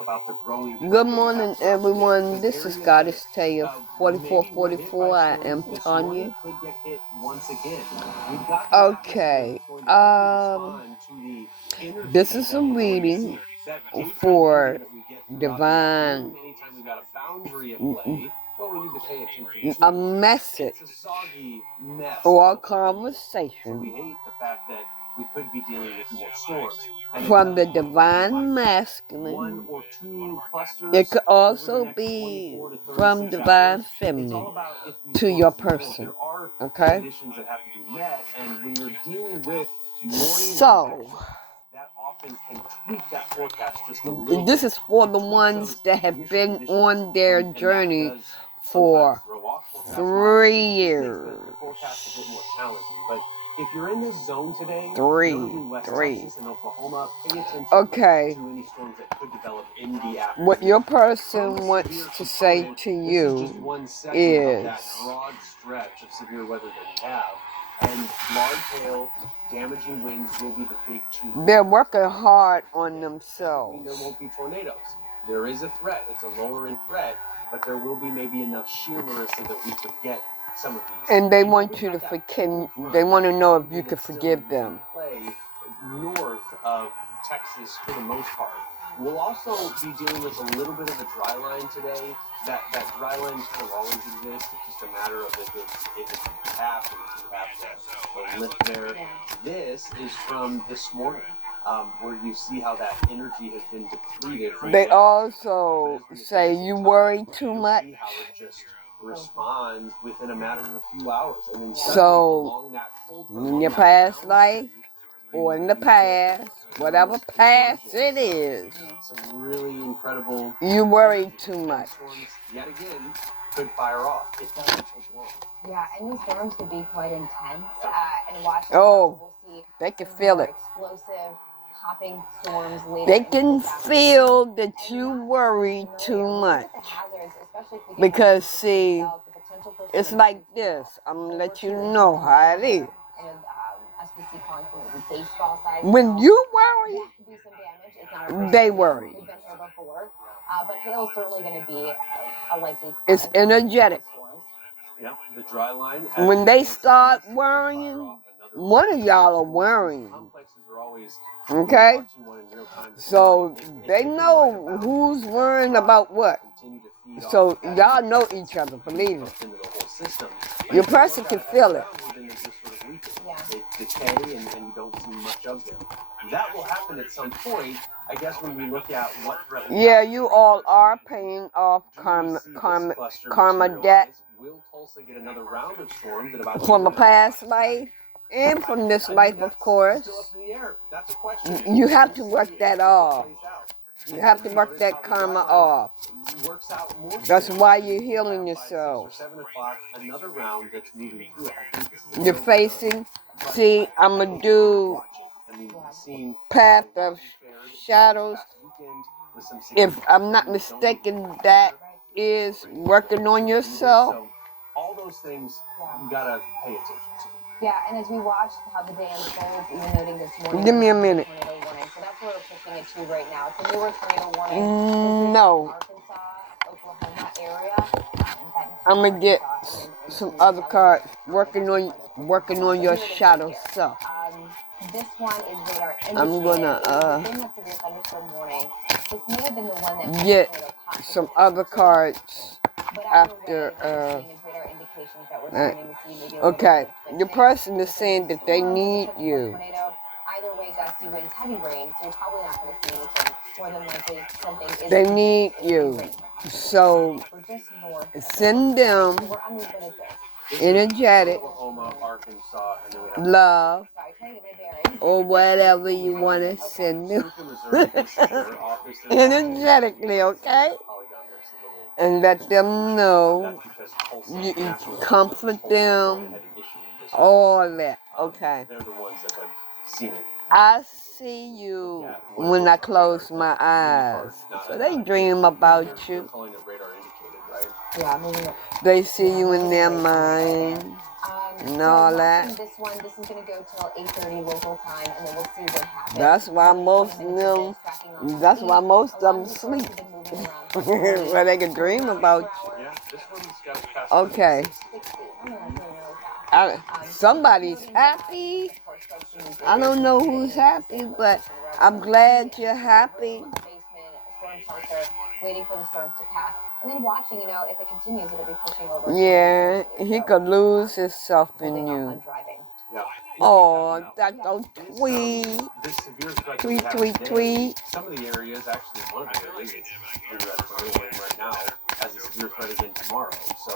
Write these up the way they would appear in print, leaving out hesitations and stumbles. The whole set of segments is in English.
about the growing. Good morning, everyone. This is Goddess Taya 4444. I am Tanya. Okay. This is a reading for divine, a message or a conversation We could be dealing with more storms. from the divine masculine. It could also be from divine feminine to your person. Okay? So, this is for the ones that have been on their journey for 3 years. If you're in this zone today, Three. Texas and Oklahoma, pay attention Okay. to any storms that could develop in the afternoon. What your person wants to say to you is that broad stretch of severe weather that we have, and large hail, damaging winds will be the big two. They're working hard on themselves. There won't be tornadoes. There is a threat. It's a lowering threat, but there will be maybe enough shearers so that we could get some of these. And they want you to forgive. They want to know if you could forgive them. North of Texas for the most part. We'll also be dealing with a little bit of a dry line today. That dry line kind of always exists. It's just a matter of if it's tapped and if you have the lift there. This is from this morning, where you see how that energy has been depleted. They also say you worry too much. How it just responds within a matter of a few hours. And then so, in your past life, or in the past, whatever past it is, some really incredible. You worry too much. Yet again, could fire off. It doesn't take long. Yeah, and these storms could be quite intense. And Washington, we'll see they can feel it. Explosive, popping storms later. They can feel that you worry too much. Because see, it's like this. I'm gonna let you know how it is. When you worry, they worry. But hail is certainly going to be a likely. It's energetic. Yeah, the dry line. When they start worrying, one of y'all are worrying. Okay? So they know who's worrying about what. So y'all know each other, believe it. Your person can feel it. They decay and you don't see much of them. That will happen at some point, I guess, when we look at what threat. Yeah, you all are paying off karma debt Will Tulsa get another round of storms at about from a past life and from this life, of course. You have to work that off. You have to work that karma off. That's why you're healing yourself. You're facing, see, I'm going to do Path of Shadows. If I'm not mistaken, that is working on yourself. All those things you got to pay attention to. Yeah, and as we watch how the day unfolds, even noting this morning. Give me a minute. Tornado warning. So that's what we're pushing it to right now. It's a newer tornado warning. No. Arkansas, Oklahoma area. I'm gonna get some other cards working on your shadow self. This one is radar. I'm gonna This may have been the one that get some other cards after. Okay, your person is saying that they need you. Either way, gusty winds, heavy rain, so you're probably not going to see anything. More than likely, something is. They need you. So send them energetic love or whatever you want to send them energetically, okay? And let them know, you comfort them, all that, okay? I see you when I close my eyes. So they dream about you. Yeah, maybe. They see you in their mind. and all so that. watching this one, this is going to go till 8:30 local time, and then we'll see what happens. That's why most of them, that's why most of them sleep. Where they can dream about you. Yeah, this one's got a fast Okay. 60. I'm not really know that. Somebody's happy. I don't know who's happy, but I'm glad you're happy. Storm shelter, waiting for the storms to pass, and then watching. You know, if it continues, it'll be pushing over. Yeah, he could lose himself in holding off you. on driving. Yeah. Oh, that don't tweet. This severe threat that we Tweet, have tweet, today, tweet. some of the areas, actually one of the areas under that tornado warning right now has a severe threat again tomorrow. So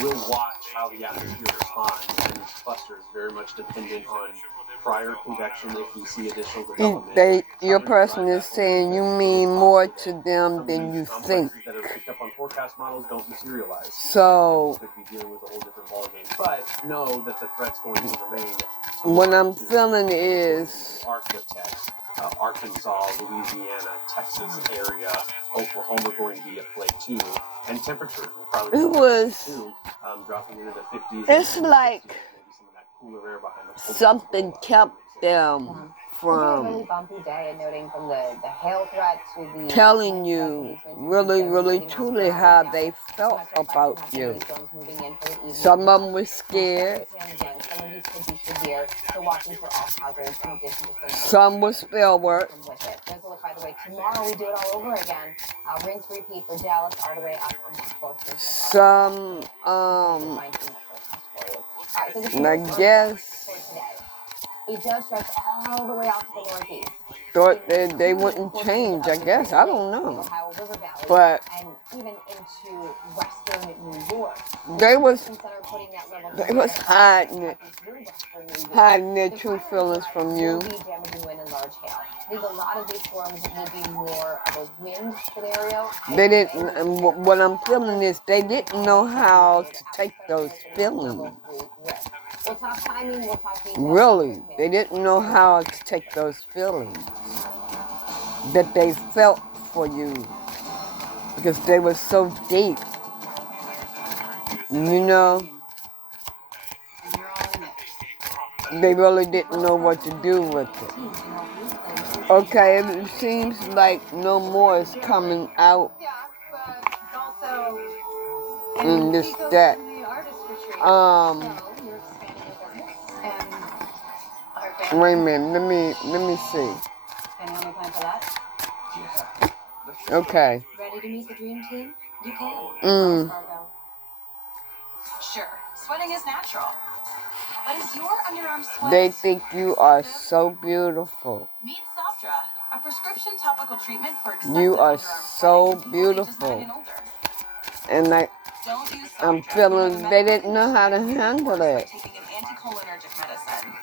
we'll watch how the atmosphere responds, and this cluster is very much dependent on prior convection if we see additional development. Your person is saying you mean more to them than you think. That are picked up on forecast models don't materialize. So Could be dealing with a whole different ballgame. But know that the threat's going to remain. what I'm feeling is Architects, Arkansas, Louisiana, Texas area, Oklahoma going to be at play too, and temperatures will probably it was too, dropping into the 50s. It's and like 60s, maybe some of that cooler air behind the something kept them It's a really from bumpy day, and noting from the hail threat to the telling you really truly how they felt about you. Some of them were scared. Some of these could be severe, so watching for all hazards in addition to Some were spell work. with it. There's a look, by the way. Tomorrow we do it all over again. Rinse, repeat for Dallas all the way up into Portland. Some I guess it does stretch all the way out to the northeast. thought they wouldn't change. I guess I don't know, Ohio River Valley, but and even into western New York. they was Putting that level they was hiding it, hiding their true feelings from you. Damaging wind and large hail. I think a lot of these storms will be more of a wind scenario. They didn't. And what I'm feeling is they didn't know how to take those feelings. We'll talk timing, we'll talk details. Really, they didn't know how to take those feelings that they felt for you because they were so deep. You know, they really didn't know what to do with it. Okay, it seems like no more is coming out in this that. Wait a minute, let me see. Anyone plan for that? Okay. Ready to meet the dream team? You can. Mm. Sure, sweating is natural. But is your underarm sweat? They think you are so beautiful. Meet Sofdra, a prescription topical treatment for excessive You are underarm so sweating for ages 9 beautiful. and older. And Don't use I'm Sofdra feeling without a they medical didn't know how to handle by it. taking an anticholinergic medicine.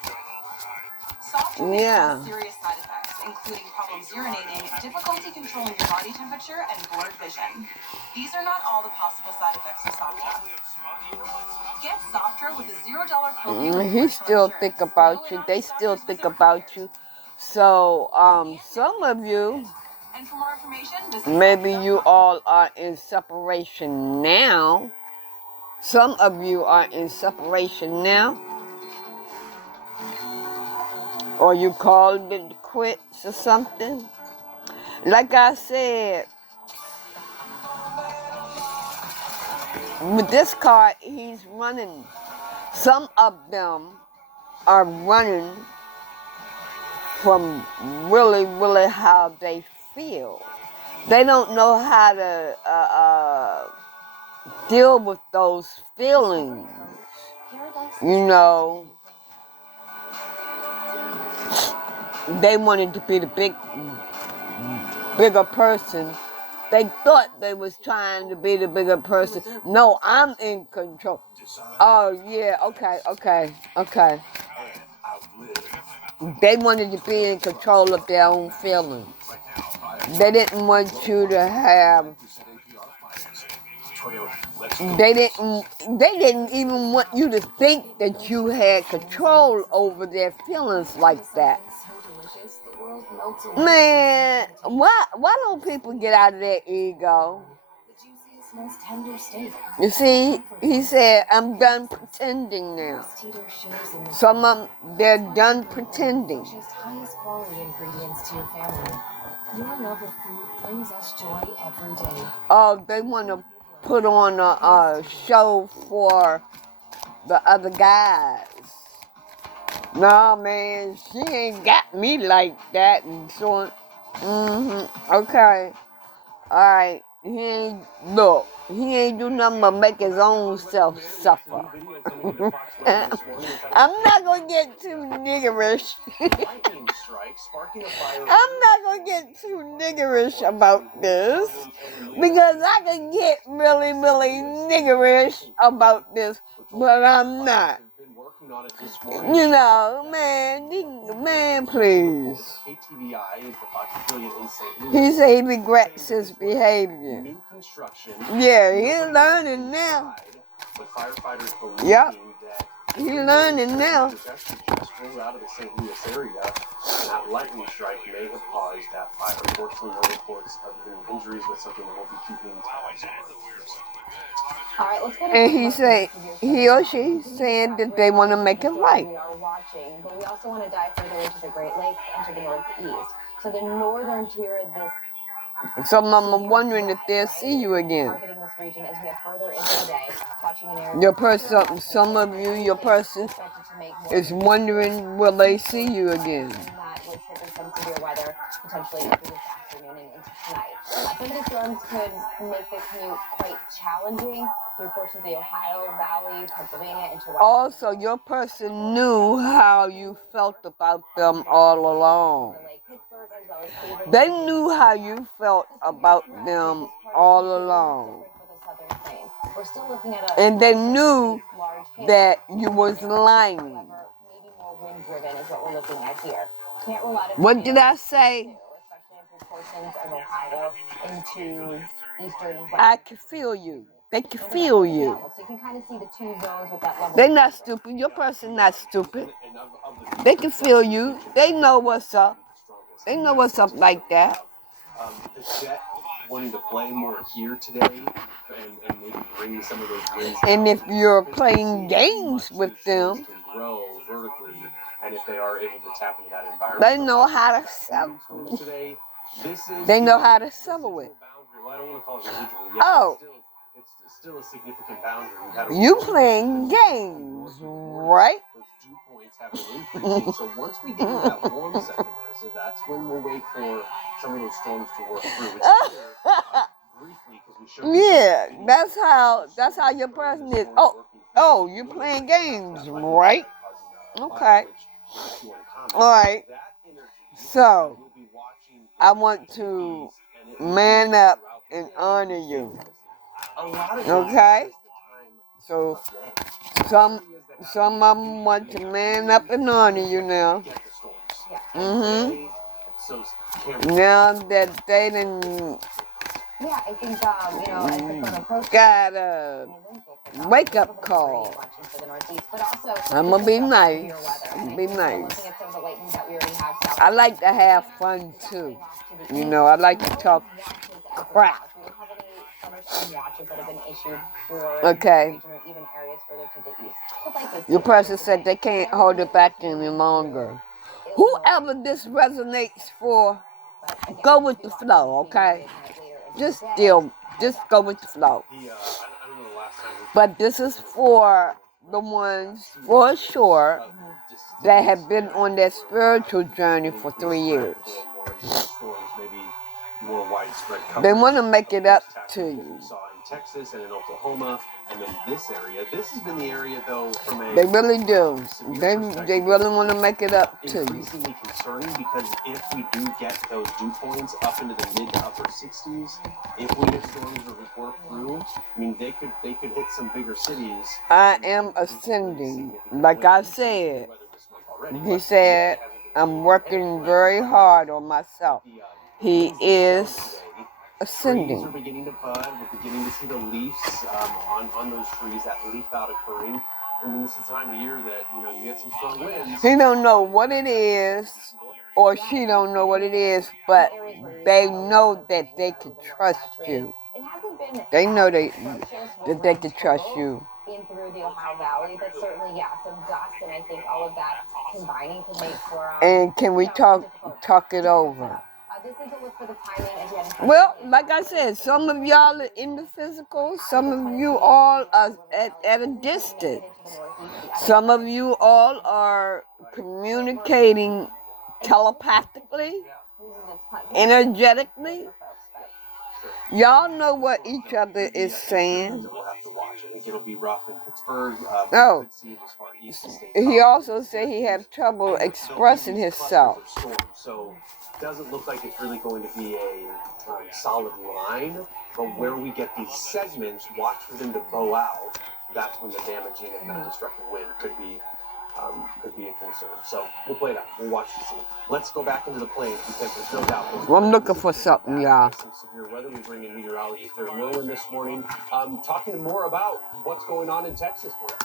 Sofdra may Yeah. cause serious side effects, including problems urinating, difficulty controlling your body temperature, and blurred vision. These are not all the possible side effects of Sofdra. Get Sofdra with a $0 copay. He still think about you. They still think about you. So, some of you, And for more information, visit maybe you Sofdra.com. all are in separation now. Some of you are in separation now. Or you called it quits or something. Like I said, with this card, he's running. Some of them are running from really how they feel. They don't know how to deal with those feelings. You know, they wanted to be the bigger person. They thought they was trying to be the bigger person. No, I'm in control. Oh, yeah, okay. They wanted to be in control of their own feelings. They didn't want you to have... They didn't even want you to think that you had control over their feelings like that. Man, why don't people get out of their ego? most tender steak. You see, he said, I'm done pretending now. Tito shares in the Some of them, they're done pretending. just highest quality ingredients to your family. Your love of food brings us joy every day. Oh, they want to put on a show for the other guys. Nah, man, she ain't got me like that. And so, okay. Alright, he ain't do nothing but make his own self suffer. I'm not gonna get too niggerish. I'm not gonna get too niggerish about this because I can get really, really niggerish about this, but I'm not. You know, man, please. He said he regrets his behavior. Yeah, he's learning now. Yep, he's learning now. Out of the St. Louis area, and that lightning strike may have caused that fire. Unfortunately, no reports of any injuries, but something that we'll be keeping tabs on. All right, let's go to And he or she saying that they want to make it right. We are watching, but we also want to dive further into the Great Lakes and to the northeast. So the northern tier of this. Some of them are wondering if they'll see you again. Targeting this region as we head further into the day, watching an area. Your person, some of you, your person is wondering will they see you again. That would trigger some severe weather potentially through this afternoon and into tonight. Some of the storms could make the commute quite challenging through portions of the Ohio Valley, Pennsylvania, into West. Also, your person knew how you felt about them all along. They knew how you felt about them all along. And they knew that you was lying. What did I say? I can feel you. They can feel you. They're not stupid. Your person not stupid. They can feel you. They know what's up. They know what's up like that. The Jet wanting to play more here today and maybe bring some of those wins. And if you're playing games with them, grow vertically, and if they are able to tap into that environment, they know how to sell. Today, this is they know how to settle it. Well, I don't want to call it residual yet. Oh. It's still a significant boundary. You playing games, right? Those dew points have been increasing. So once we get to that warm second, so that's when we'll wait for some of those storms to work through. It's briefly because we showed. Yeah, that's how your person is. Oh, you playing games, right? Okay. All right. So I want to man up and honor you. Okay? So some of them want to man up and honor you now. Now that they done got a wake-up call. I'm gonna be nice. I like to have fun too. You know, I like to talk crap. Okay. Your person said they can't hold it back any longer. Whoever this resonates for, go with the flow, okay? Just go with the flow. But this is for the ones, for sure, that have been on their spiritual journey for 3 years. They want to make it up to you. Texas and in Oklahoma, and then this area. This has been the area, though, from a... They really do. They really want to make it up to you. Increasingly concerning because if we do get those dew points up into the mid to upper 60s, if we get storms that work through, I mean, they could hit some bigger cities. I am ascending, like I said. He said, I'm working very hard on myself. He is ascending. Trees are beginning to bud. We're beginning to see the leaves on those trees, that leaf out occurring. I mean, this is the time of year that, you get some strong winds. He don't know what it is, or she don't know what it is, but they know that they can trust you. It hasn't been They know as atrocious that they can trust you. in through the Ohio Valley, but certainly, yeah, some dust, and I think all of that combining could make for And can we talk it over? This is a look for the timing again. Well, like I said, some of y'all are in the physical. Some of you all are at a distance. Some of you all are communicating telepathically, energetically. Y'all know what each other is saying. We'll have to watch. I think it'll be rough in Pittsburgh. Oh, Could see it as far east as State he Farm. also said he had trouble expressing himself. So doesn't look like it's really going to be a solid line. But where we get these segments, watch for them to bow out. That's when the damaging, if not destructive wind could be a concern. So we'll play it out. We'll watch to see. Let's go back into the plains because there's no doubt. I'm looking for something, y'all. Some severe weather. We bring in meteorologist Claire Nolan this morning, talking more about what's going on in Texas for us.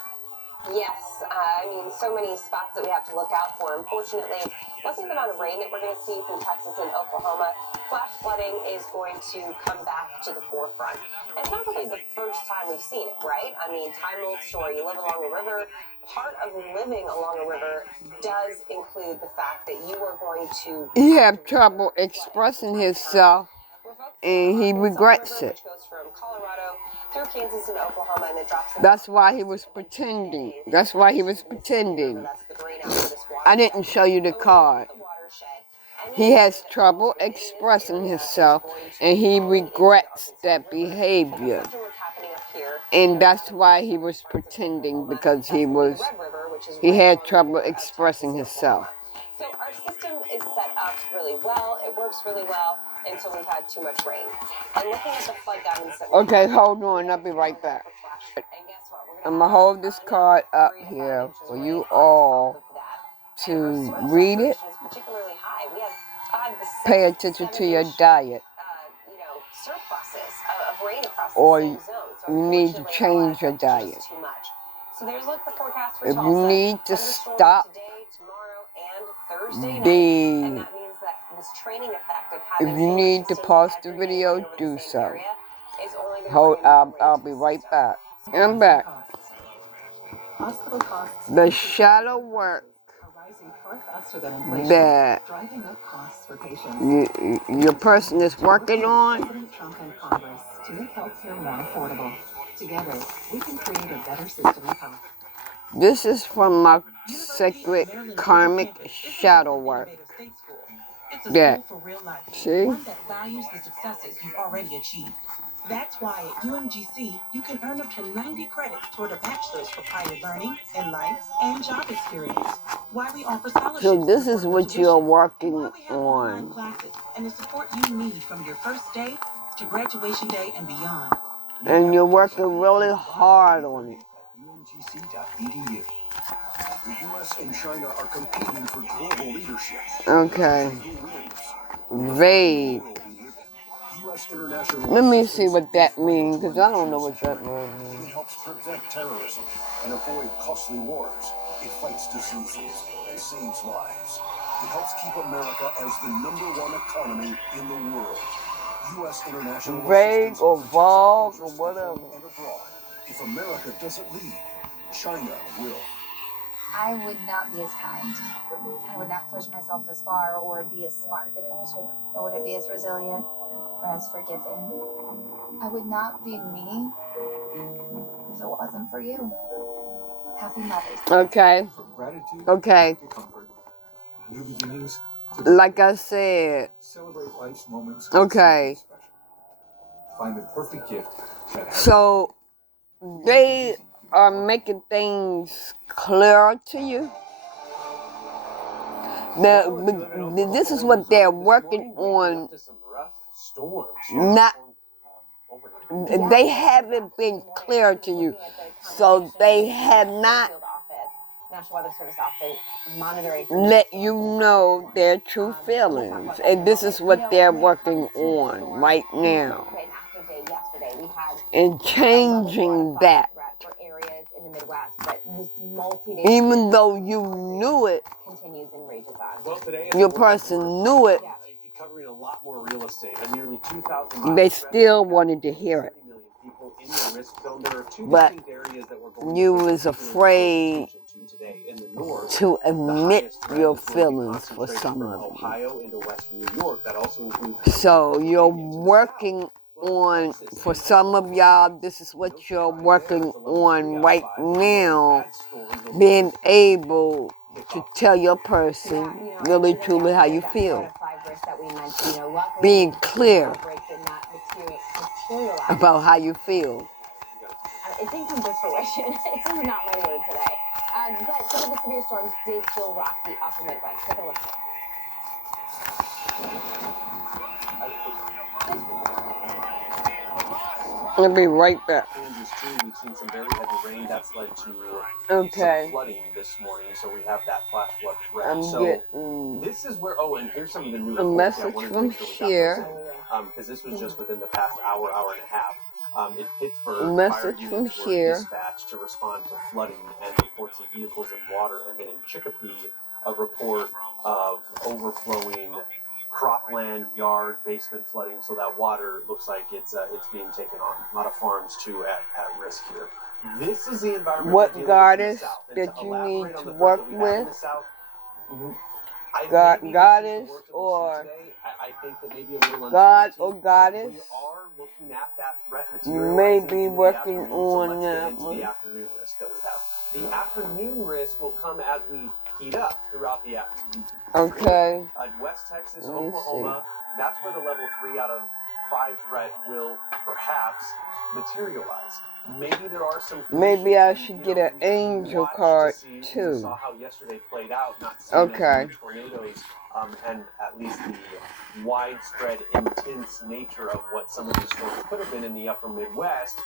Yes, I mean, so many spots that we have to look out for. Unfortunately, looking at the amount of rain that we're going to see from Texas and Oklahoma, flash flooding is going to come back to the forefront. And it's not really the first time we've seen it, right? I mean, time-old story. You live along a river. Part of living along a river does include the fact that you are going to... He had trouble expressing himself, and he regrets it. Which goes from Colorado through Kansas and Oklahoma, and it drops. That's why he was pretending. That's why he was pretending. I didn't show you the card. He has trouble expressing himself, and he regrets that behavior. And that's why he was pretending, because he had trouble expressing himself. So our system is set up really well. It works really well until we've had too much rain. And looking at the flood guidance that Okay, hold on. I'll be right back. I'm going to hold this card up here for you all to read it. Pay attention to your diet. Surpluses of rain across Or the same zone. So you need to change your diet. Too much. So there's the forecast for If Tulsa. you need to stop Today, tomorrow, and Thursday night. And that means that this training effect of having If you need to pause the video, do so. Hold, I'll be right back. I'm back. Hospital costs The shadow work are rising far faster than inflation, that driving up costs for patients. your person is working on, President Trump and Congress to make healthcare more affordable. Together, we can create a better system of health. this is from my sacred karmic shadow work. It's a Yeah. school for real life. See? One that values the successes you've already achieved. That's why at UMGC, you can earn up to 90 credits toward a bachelor's for prior learning in life and job experience. Why we offer scholarships. So this is for what you're tuition. working Why we have online on. classes and the support you need from your first day to graduation day and beyond. And you're working really hard on it. UMGC.edu. The U.S. and China are competing for global leadership. Okay. Who wins? Vague. U.S. international. Let me see what that means, because I don't know what that word It means. helps prevent terrorism and avoid costly wars. It fights diseases and saves lives. It helps keep America as the #1 economy in the world. U.S. international Vague assistance or protects vague our or interests whatever. at home and abroad. If America doesn't lead, China will. I would not be as kind. I would not push myself as far or be as smart. I wouldn't be as resilient or as forgiving. I would not be me if it wasn't for you. Happy Mother's Day. Okay. From gratitude Okay. to comfort, new beginnings to Like I said, celebrate life's moments. Okay. with something special. Find the perfect gift that has so they are making things clearer to you. This is what they're working on. Not, they haven't been clear to you. So they have not National Weather Service often monitoring. let you know their true feelings. And this is what they're working on right now. And changing that. For areas in the Midwest, but this multi-day Even though you knew it, continues and rages on. Well, today your person knew it, covering a lot more real estate, a nearly 2,000 They still wanted to hear it. 70 million people in the risk zone. There are two But distinct areas that we're going you to pay was particular afraid attention to today. In the north, to the admit highest threat your is going to be feelings for concentrated some from of them. Ohio into western New York. That also includes So you're Pennsylvania to the working south. on, Texas for and some of y'all, this is no what you're surprise working there. It's a level 3 on out of right 5. We've already now, had storms over being this able kick to off. tell your Yeah, person you know, really even truly how yesterday, you that feel. 4 out of 5 risk that we mentioned, you know, luckily Being the clear outbreak did not materialize. about how you feel. It didn't come to fruition. It's just not my day today. But some of the severe storms did still rock the upper Midwest. Take a listen. I'll be right back. Kansas too, we've seen some very heavy rain that's led to Okay. some flooding this morning, so we have that flash flood threat. I'm So getting this is where, and here's some of the new a reports. I message wanted to from make sure we got here. those in, because this was just within the past hour and a half. In Pittsburgh, fire Message from units were here. dispatched to respond to flooding and reports of vehicles in water. And then in Chicopee, a report of overflowing cropland, yard, basement flooding. So that water looks like it's being taken on. A lot of farms too at risk here. This is the environment What we're dealing goddess with in the South. And that to you elaborate need on to the threat work that we have in with? the South, maybe God, this is the goddess worst that we'll or see today. I think that maybe a little God uncertainty. or goddess? We are looking at that threat You materializing may in be the working afternoon, so on let's get that into one. the afternoon risk that we have. The afternoon risk will come as we heat up throughout the afternoon. Okay. West Texas, Let me Oklahoma, that's where the level 3 out of 5 threat will perhaps materialize. Maybe there are some Maybe I conditions, should and, get an angel watch to card see. We too. saw how yesterday played out, not seeing as Okay. many tornadoes, and at least the widespread, intense nature of what some of these storms could have been in the upper Midwest.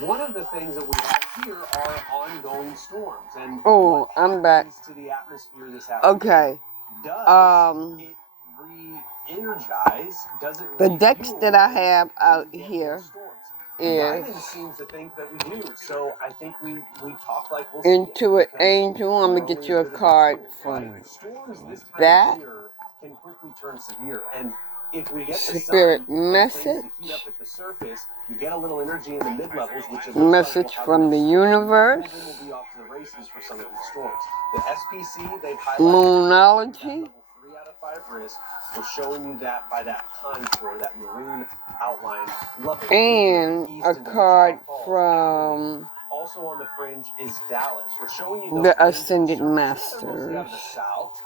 One of the things that we have here are ongoing storms, and Oh, what I'm back. happens to the atmosphere this afternoon? Okay. Does it re-energize? Does it The decks refuel that I when have out we get here those storms? is Guidance seems to think that we do, so I think we talk like we'll see Intuit because Angel. I'm we're gonna get only you as a good as our card tools, for right? Storms this time that. of year can quickly turn severe, and if we get the Spirit sun and things to message. heat up at the surface, you get a little energy in the mid-levels, which it looks Message like we'll from the have universe. then we'll be off to the races for some of these storms. The SPC, they've highlighted Moonology. level 3 out of 5 risk. We're showing you that by that contour, that maroon outline level. And east a into card Wichita Falls. from Also on the fringe is Dallas. We're showing you those the winds Ascended to the surface. They're mostly out of the Masters. south.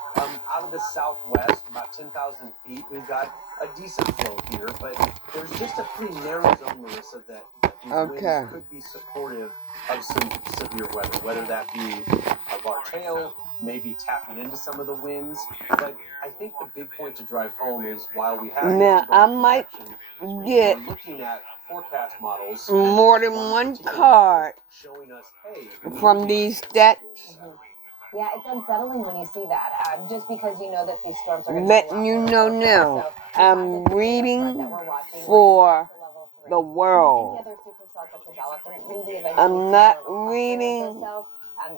Out of the southwest, about 10,000 feet, we've got a decent flow here, but there's just a pretty narrow zone, Marissa, that these Okay. winds could be supportive of some severe weather, whether that be a large hail, maybe tapping into some of the winds. But I think the big point to drive home is while we have Now I ongoing might protection, get we're looking at forecast models more and than one particular card showing us, hey, from these decks. Yeah, it's unsettling when you see that, just because you know that these storms are going to Letting you know now, I'm reading for the world. I'm not reading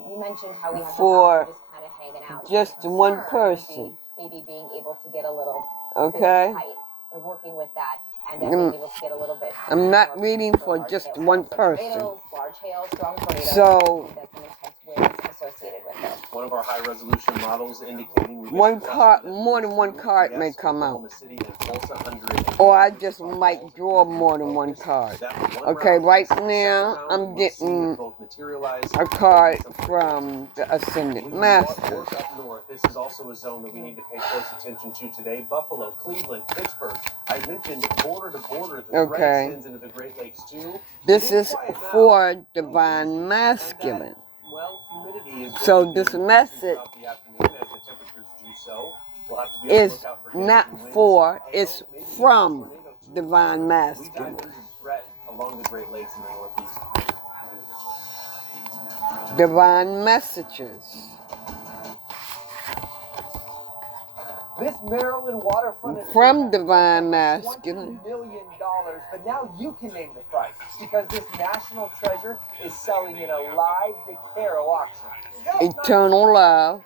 You mentioned how we have for just kind of hanging out. just one person. Maybe being able to get a little Okay? bit tight and working with that, and being able to get a little bit. I'm not reading for just one person. Large hail, strong tornadoes. So That's some intense winds associated with it. One of our high resolution models indicating we one card, more than one card may come out. Or I just might draw more than one card. Okay, right now I'm getting a card from the Ascended Masters. Up north, this is also a zone that we need to pay close attention to today. Buffalo, Cleveland, Pittsburgh. I mentioned border to border. The threat extends into the Great Lakes too. This is for Divine Masculine. So this message is not for, it's from Divine Masculine. Along the Great Lakes in the Northeast. Divine messages. This Maryland waterfront is from Divine Masculine. $20 million, but now you can name the price because this national treasure is selling in a live Decaro auction. Eternal love.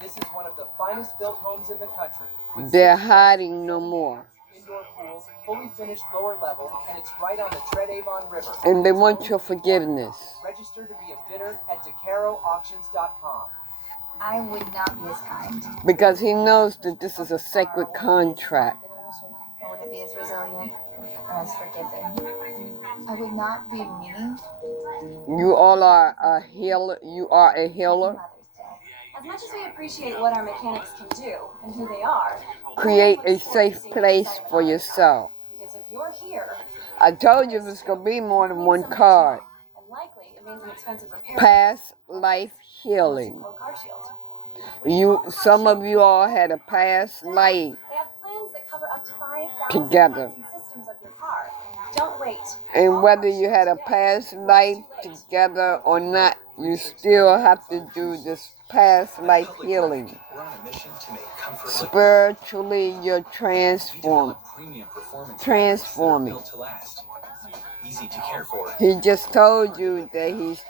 This is one of the finest built homes in the country. they're hiding no more. Indoor pool, fully finished lower level, and it's right on the Tread Avon River. And they want your forgiveness. Register to be a bidder at DeCaroAuctions.com. I would not be as kind. Because he knows that this is a sacred contract. I wouldn't be as resilient or as forgiving. I would not be me. You all are a healer. You are a healer. As much as we appreciate what our mechanics can do and who they are, Create a safe place for yourself. because if you're here, I told you there's going to be more than one card. and likely it means an expensive repair. Past life healing. Called Car Shield. Some of you all had a past life They have plans that cover up to 5,000 together. parts and systems of your car. Don't wait. And whether you had a past life together or not, you still have to do this past life healing. We're on a mission to make comfort Spiritually, you're transforming. built to last. Easy to care for. He just told you that he's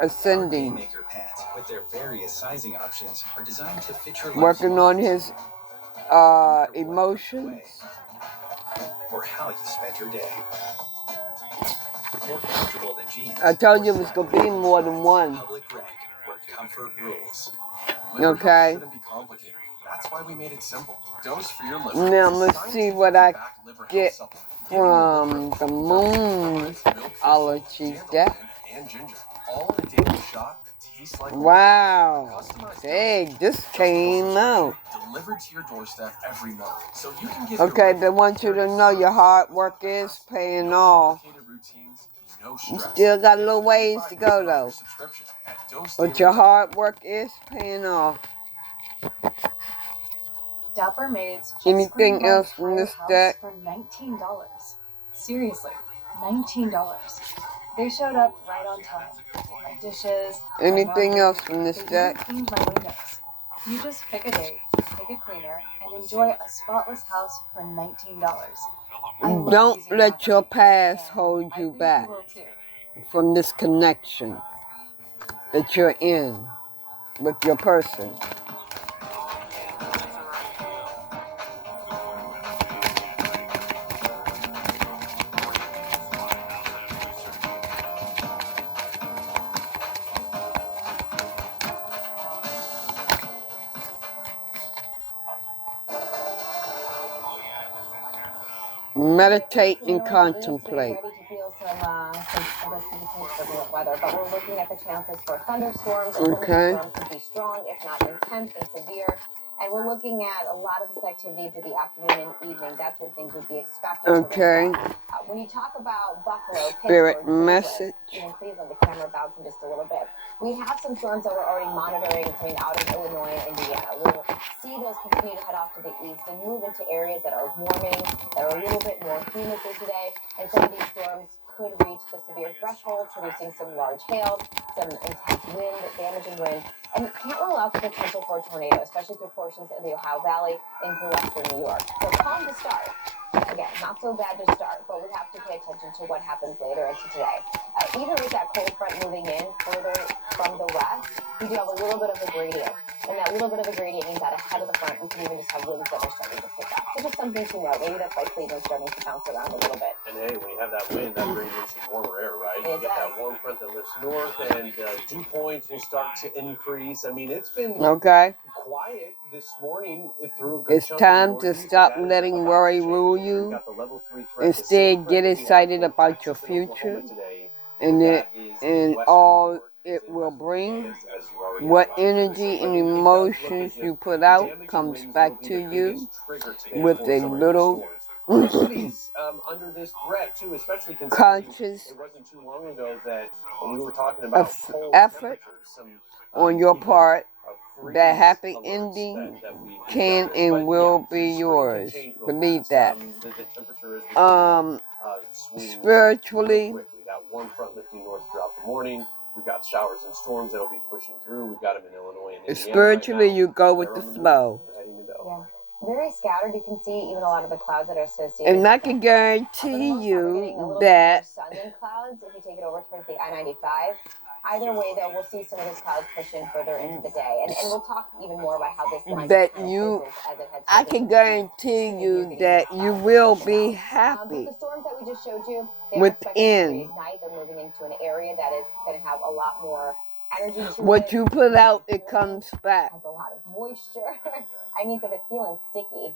ascending, Maker pads with their various sizing options are designed to fit your working lifestyle on his emotions. or how you spend your day. More comfortable than jeans. I told you it was going to be more than one. Public Rec, where comfort rules. Okay. Shouldn't be complicated. That's why we made it simple. Dose for your liver. Now let's see what I Liver get health supplement. from the Moonology deck. And ginger. All in a daily shot that tastes like Wow. Hey, this came out. delivered to your doorstep every month. So you can get Okay, they want you to know your hard work is paying off. routines, no You stress. still got a little ways to go though. Subscription at Dose But your hard work is paying off. Dapper Maids. Anything else from this deck? For $19. Seriously, $19. They showed up right on time. My dishes. my Anything laundry. else from this They even deck? cleaned my windows. You just pick a date, pick a cleaner, and enjoy a spotless house for $19. I love Don't using let Dapper your Maids, past and hold I you think back will too. from this connection that you're in with your person. Meditate and contemplate. Ready to feel some I guess we can take the real weather, but we're looking at the chances for thunderstorms. And Okay. Thunderstorms could be strong, if not intense and severe. And we're looking at a lot of this activity through the afternoon and evening. That's when things would be expected. to Okay. ramp up. When you talk about Buffalo, Spirit Pittsburgh, Cleveland, message. even Cleveland, the camera bouncing just a little bit. We have some storms that we're already monitoring coming out of Illinois and Indiana. We'll see those continue to head off to the east and move into areas that are warming, that are a little bit more humid through today. And some of these storms could reach the severe threshold, producing some large hail, some intense wind, damaging wind, and can't rule out the potential for a tornado, especially through portions of the Ohio Valley into western New York. So calm to start. Again, not so bad to start, but we have to pay attention to what happens later into today. Even with that cold front moving in further from the west, we do have a little bit of a gradient. And that little bit of a gradient means that ahead of the front, we can even just have winds that are starting to pick up. So just something to know. Maybe that's why Cleveland's starting to bounce around a little bit. And hey, when you have that wind, that brings in some warmer air, right? You It get does. that warm front that lifts north, and dew points will start to increase. I mean, it's been Okay. quiet this morning through a good It's chunk of the time to Northeast. stop That is letting about worry to change. rule We've you. got the level 3 threat, the Instead, same get threat we have excited for about your Texas and Oklahoma future today. and That is the and western all New York, it in will western bring. Kansas, as you already What outlined. energy So and it does look emotions as if you put the out damaging comes winds back will be to the you biggest trigger today with for a some of these little storms. Other cities under this threat too, especially considering conscious it wasn't too long ago that when we were talking about cold effort temperatures, some on your even part. freeze That happy alerts ending that we can got. and But will yeah, be spring can yours. change real Believe fast. that. The temperature is swing real Spiritually, quickly. That warm front lifting north throughout the morning. We've got showers and storms that'll be pushing through. We've got them in Illinois and Indiana spiritually, right now. you go with They're the on the move. flow. We're heading into Yeah. Ohio. Very scattered. You can see even a lot of the clouds that are associated And I with can that front. guarantee For the most part, we're getting a you little bit more that sun than clouds. If you take it over towards the I-95, Either way, though, we'll see some of those clouds push in further into the day, and we'll talk even more about how this line that kind of you, fizzles as it heads I further can into the guarantee evening, you maybe that even you further will south. be But happy the storms that we just showed you, they are expected to within reignite. They're moving into an area that is going to have a lot more energy to what it. you put out. It comes back. Has a lot of moisture. I mean, if it's feeling sticky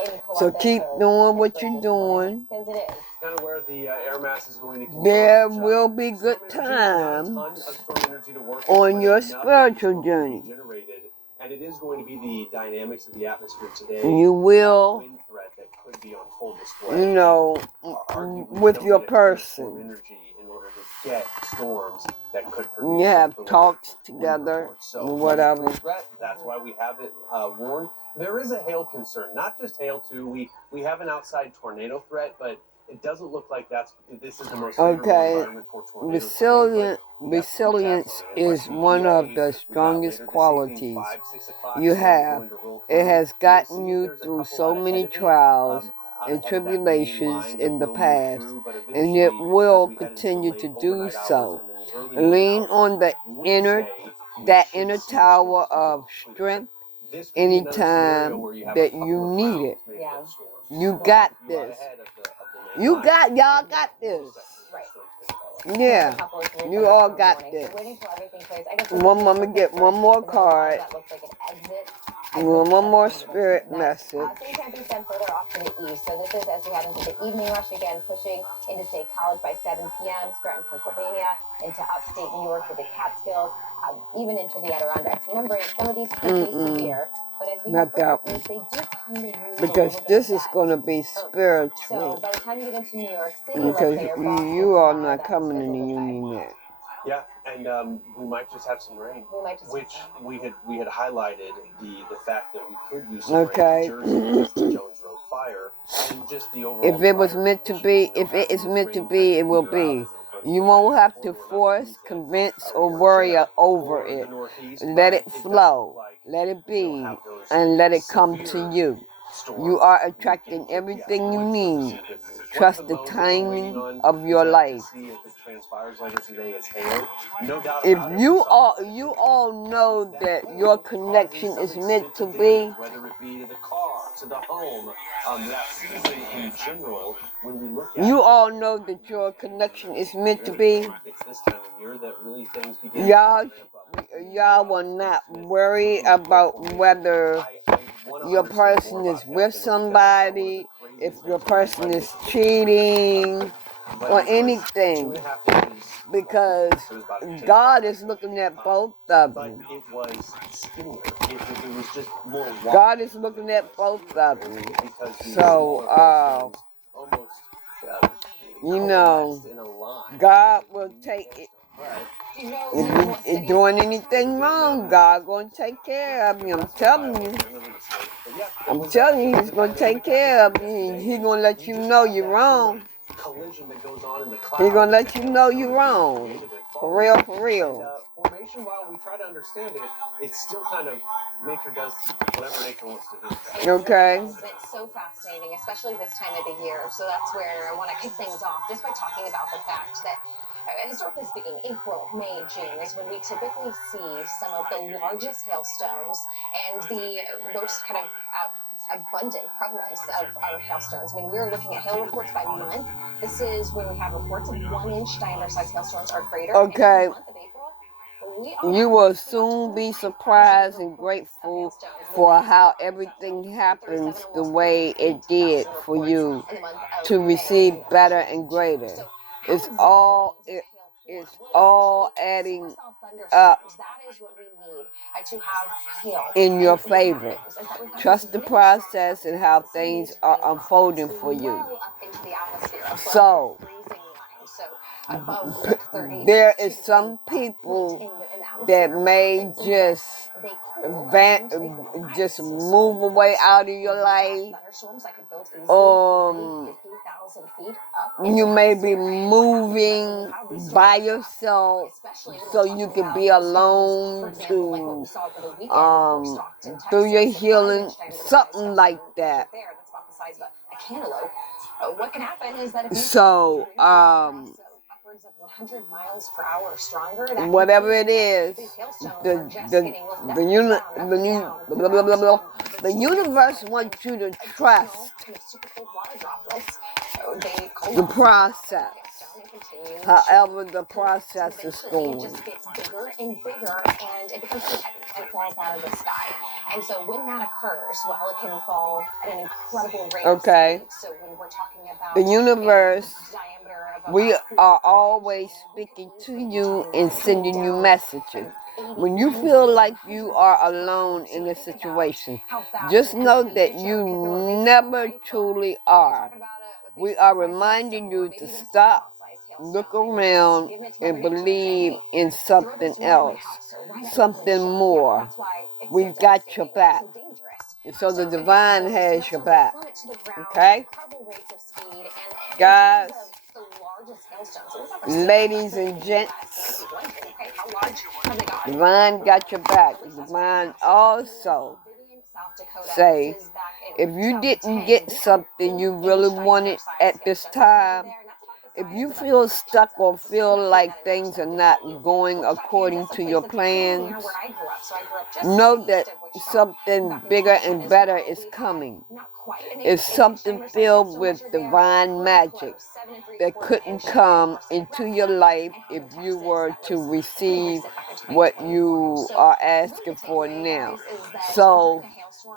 in So Columbus keep or doing what Pittsburgh you're this morning, doing. because it is. Kind of where the air mass is going to converge. There will be good Storm energy, not a times ton of storm energy to work with, on but your enough that the spiritual storm can be journey. generated. And it is going to be the dynamics of the atmosphere today. You will, Wind threat that could be on full display. you know, Arguably, with don't your need a ton of storm person. energy in order to get storms that could produce You have some talks wind together, reports. So whatever. wind threat, that's why we have it warned. There is a hail concern, not just hail too. We have an outside tornado threat, but it doesn't look like this is the most favorable environment for tornadoes today, but Resilience is one of the strongest qualities you have. It has gotten you through so many trials and tribulations in the past, and it will continue to do so. Lean on that inner tower of strength anytime that you need it. Yeah. You got this. Y'all got this. Yeah, you all got this. One more, get one more card. One more spirit message. Same time we stand further off to the east. So this is as we head into the evening rush again, pushing into State College by 7 p.m., Scranton, Pennsylvania, into upstate New York with the Catskills, even into the Adirondacks. Remembering some of these could be severe, but as we Not that they do kind of because this is going to be So spiritual. by the time you get into New York City, Because let's say, or Boston, you are not coming in the Union yet. Yeah, and we might just have some rain, which we had highlighted the fact that we could use some rain in Jersey because of the Jones Road fire and just the overall. If it was meant to be, if it is meant to be, it will be. You won't have to force, convince, or worry over it. Let it flow, let it be, and let it come to you. You are attracting everything you need. Trust the timing of your life. If you all know that your connection is meant to be, whether it be to the car, to the home, that season in general, when we look at you all know that your connection is meant to be. It's this time of year that really things begin. Y'all will not worry about whether your person is with somebody, if your person is cheating, or anything, because God is looking at both of them. It was skinnier. It was just more. God is looking at both of them. So, you know, God will take it. If you're doing anything wrong, God gonna take care of you. I'm telling you. I'm telling you, He's gonna take care of you. He's gonna let you know you're wrong. He's gonna let you know you're wrong. For real, for real. Formation, while we try to understand it, it's still kind of nature does whatever nature wants to do. Okay. It's so fascinating, especially this time of the year. So that's where I want to kick things off just by talking about the fact that historically speaking, April, May, June is when we typically see some of the largest hailstones and the most kind of abundant prevalence of our hailstones. I mean, we're looking at hail reports by month. This is when we have reports of 1-inch diameter-sized hailstones or greater. Okay. And in the month of April, you will soon be surprised and grateful for how everything happens the way it did for you to receive better and greater. It's all adding up in your favor. Trust the process and how things are unfolding for you. So, there is some people that may just move away out of your life. You may be moving by yourself so you can be alone to through your healing, something like that. What can happen is that if so upwards of 100 miles per hour or stronger. That whatever it is, these hailstones the are just the getting lifted the up uni- and down, up and down, blah, blah, blah, blah. throughout The universe wants you to additional trust kind of super cold water droplets. They coalesce the on top of process, hailstone and continue however the to process is eventually it going. just gets bigger and bigger and it becomes too heavy and falls out of the sky. And so when that occurs, well, it can fall at an incredible rate of Okay. speed. So when we're talking about The universe, a diameter of we about are always speaking to you and sending you messages. When you feel like you are alone in a situation, just know that you never truly are. We are reminding you to stop, look around, and believe in something else, something more. We've got your back. And so the divine has your back. Okay? Guys, ladies and gents, divine got your back. Divine also say, if you didn't get something you really wanted at this time, if you feel stuck or feel like things are not going according to your plans, know that something bigger and better is coming. It's something filled with divine magic that couldn't come into your life if you were to receive what you are asking for now. So,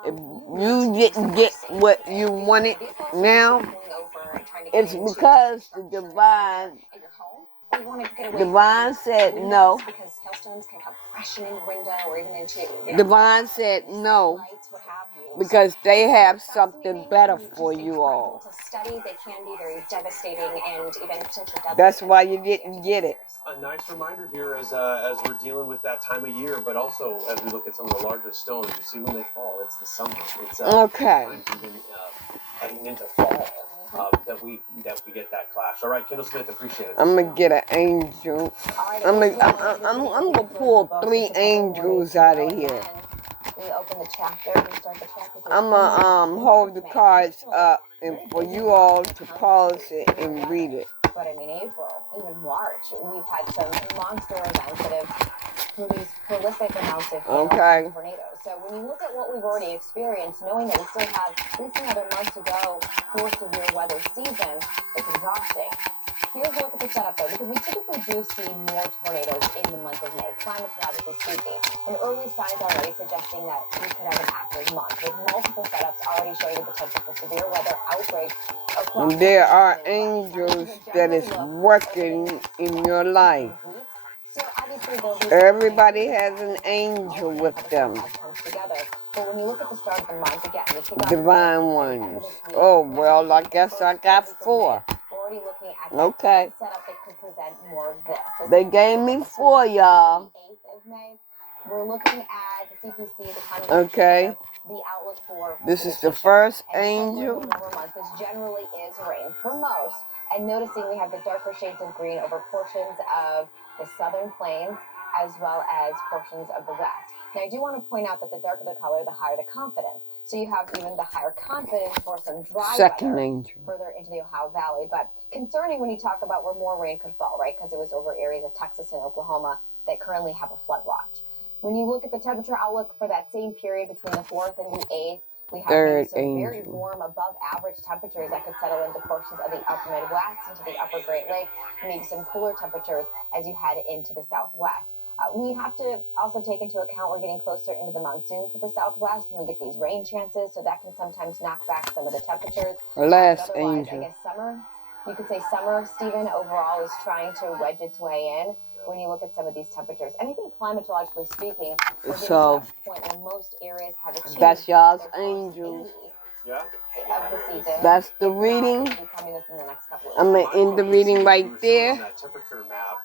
if you didn't get what you wanted now, it's because the divine said no. Divine said no because they have something better for you all. That's why you didn't get it. A nice reminder here as we're dealing with that time of year, but also as we look at some of the larger stones, you see when they fall, it's the summer. It's okay. Even heading into fall that we get that clash. All right, Kendall Smith, appreciate it. I'm gonna get an angel. I'm gonna pull 3 angels out of here. We open the chapter, we start the chapter. I'm gonna hold the cards up and for you all to pause it and read it. But I mean, April, even March, we've had some monster events that have produced prolific amounts of tornadoes. So when you look at what we've already experienced, knowing that we still have at least another month to go for severe weather season, it's exhausting. Here's a look at the setup though, because we typically do see more tornadoes in the month of May, climatologically speaking. And early signs already suggesting that we could have an active month, with multiple setups already showing the potential for severe weather outbreaks across. There are angels that is working in your life. Everybody has an angel with them. But when you look at the start of the month, again, divine ones. Oh, well, I guess I got 4. Okay. They gave me 4, y'all. We're looking at the CPC, the time of okay. The outlook for this is the first angel. This generally is rain for most. And noticing we have the darker shades of green over portions of the southern plains as well as portions of the west. Now, I do want to point out that the darker the color, the higher the confidence. So you have even the higher confidence for some dry weather further into the Ohio Valley. But concerning when you talk about where more rain could fall, right? Because it was over areas of Texas and Oklahoma that currently have a flood watch. When you look at the temperature outlook for that same period between the 4th and the 8th, we have some very warm, above average temperatures that could settle into portions of the upper Midwest, into the upper Great Lakes, and maybe some cooler temperatures as you head into the Southwest. We have to also take into account we're getting closer into the monsoon for the Southwest when we get these rain chances, so that can sometimes knock back some of the temperatures. Last otherwise, angel. I guess summer, you could say summer, Stephen, overall is trying to wedge its way in when you look at some of these temperatures. And I think climatologically speaking, we're getting to that point where most areas have achieved. That's y'all's angels. Yeah. Of the season. That's the reading. I'm going to end the reading right there. That temperature map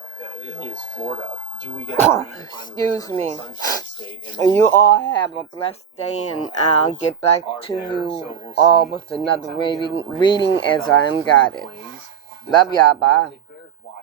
is Florida. Do we get excuse me. And you all have a blessed day, and I'll get back to you all with another reading as I am guided. Love y'all. Bye.